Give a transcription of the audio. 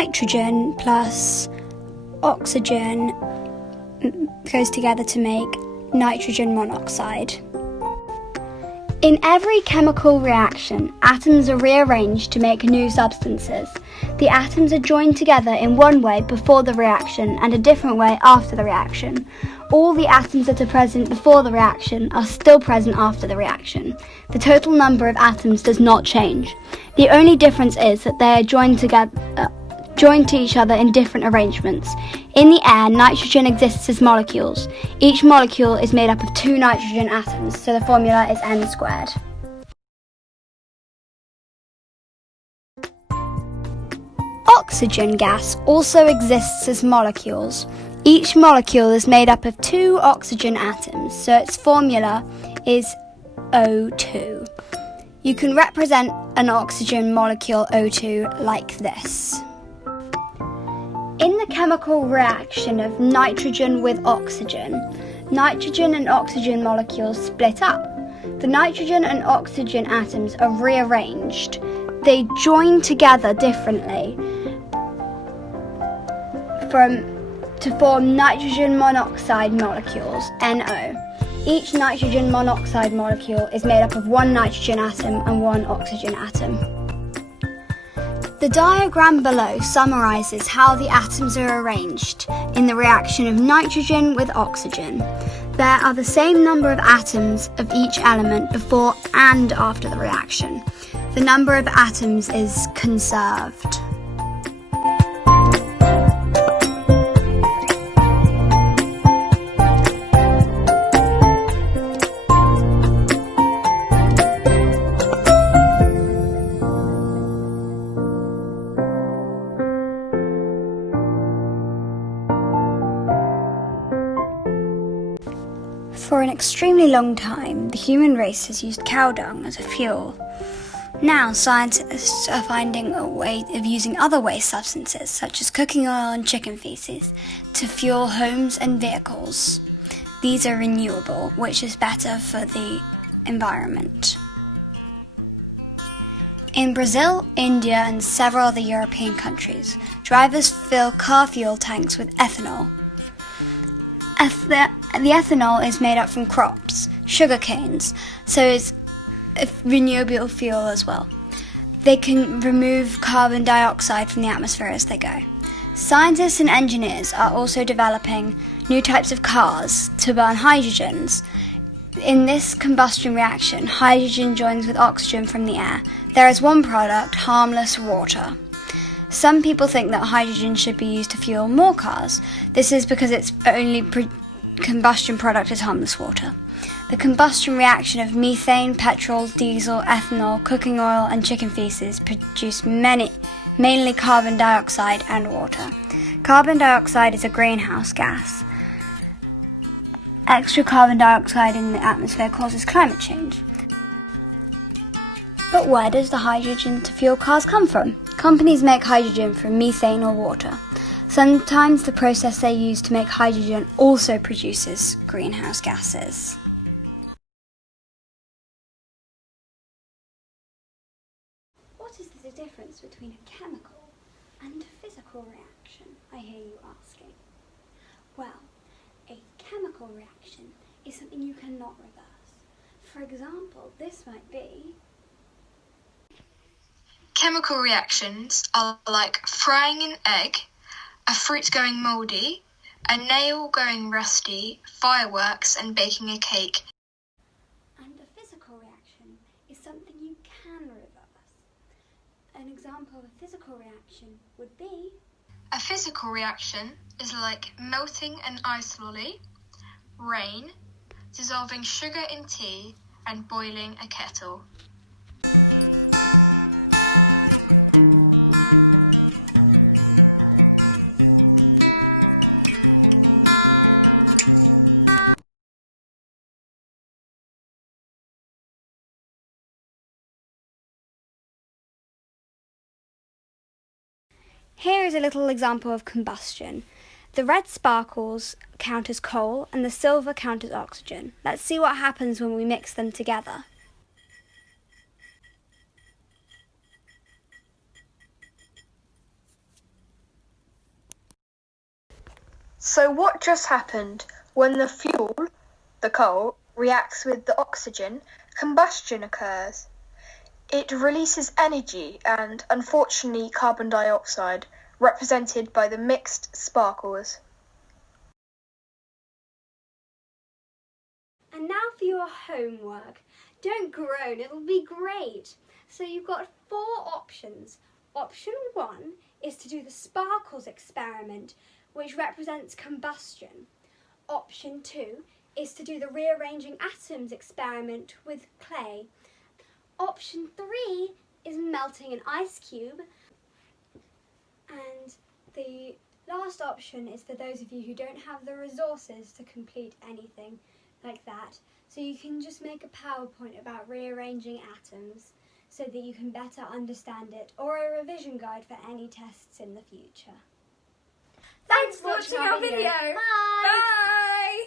nitrogen plus oxygen goes together to make nitrogen monoxide. In every chemical reaction, atoms are rearranged to make new substances. The atoms are joined together in one way before the reaction and a different way after the reaction. All the atoms that are present before the reaction are still present after the reaction. The total number of atoms does not change. The only difference is that they are joined to each other in different arrangements. In the air, nitrogen exists as molecules. Each molecule is made up of 2 nitrogen atoms, so the formula is N squared. Oxygen gas also exists as molecules. Each molecule is made up of 2 oxygen atoms, so its formula is O2. You can represent an oxygen molecule O2 like this. In the chemical reaction of nitrogen with oxygen, nitrogen and oxygen molecules split up. The nitrogen and oxygen atoms are rearranged. They join together differently to form nitrogen monoxide molecules, NO. Each nitrogen monoxide molecule is made up of 1 nitrogen atom and 1 oxygen atom. The diagram below summarises how the atoms are arranged in the reaction of nitrogen with oxygen. There are the same number of atoms of each element before and after the reaction. The number of atoms is conserved. For an extremely long time, the human race has used cow dung as a fuel. Now, scientists are finding a way of using other waste substances, such as cooking oil and chicken feces, to fuel homes and vehicles. These are renewable, which is better for the environment. In Brazil, India, and several other European countries, drivers fill car fuel tanks with ethanol. The ethanol is made up from crops, sugar canes, so it's a renewable fuel as well. They can remove carbon dioxide from the atmosphere as they go. Scientists and engineers are also developing new types of cars to burn hydrogens. In this combustion reaction, hydrogen joins with oxygen from the air. There is one product, harmless water. Some people think that hydrogen should be used to fuel more cars. This is because its only combustion product is harmless water. The combustion reaction of methane, petrol, diesel, ethanol, cooking oil and chicken feces produce mainly carbon dioxide and water. Carbon dioxide is a greenhouse gas. Extra carbon dioxide in the atmosphere causes climate change. But where does the hydrogen to fuel cars come from? Companies make hydrogen from methane or water. Sometimes the process they use to make hydrogen also produces greenhouse gases. What is the difference between a chemical and a physical reaction, I hear you asking? Well, a chemical reaction is something you cannot reverse. For example, this might be... Chemical reactions are like frying an egg, a fruit going mouldy, a nail going rusty, fireworks and baking a cake. And a physical reaction is something you can reverse. An example of a physical reaction would be... A physical reaction is like melting an ice lolly, rain, dissolving sugar in tea and boiling a kettle. Here is a little example of combustion. The red sparkles count as coal and the silver count as oxygen. Let's see what happens when we mix them together. So what just happened? When the fuel, the coal, reacts with the oxygen, combustion occurs. It releases energy and, unfortunately, carbon dioxide, represented by the mixed sparkles. And now for your homework. Don't groan, it'll be great. So you've got 4 options. Option 1 is to do the sparkles experiment, which represents combustion. Option 2 is to do the rearranging atoms experiment with clay. Option 3 is melting an ice cube. And the last option is for those of you who don't have the resources to complete anything like that. So you can just make a PowerPoint about rearranging atoms so that you can better understand it, or a revision guide for any tests in the future. Thanks for watching our video. Bye! Bye!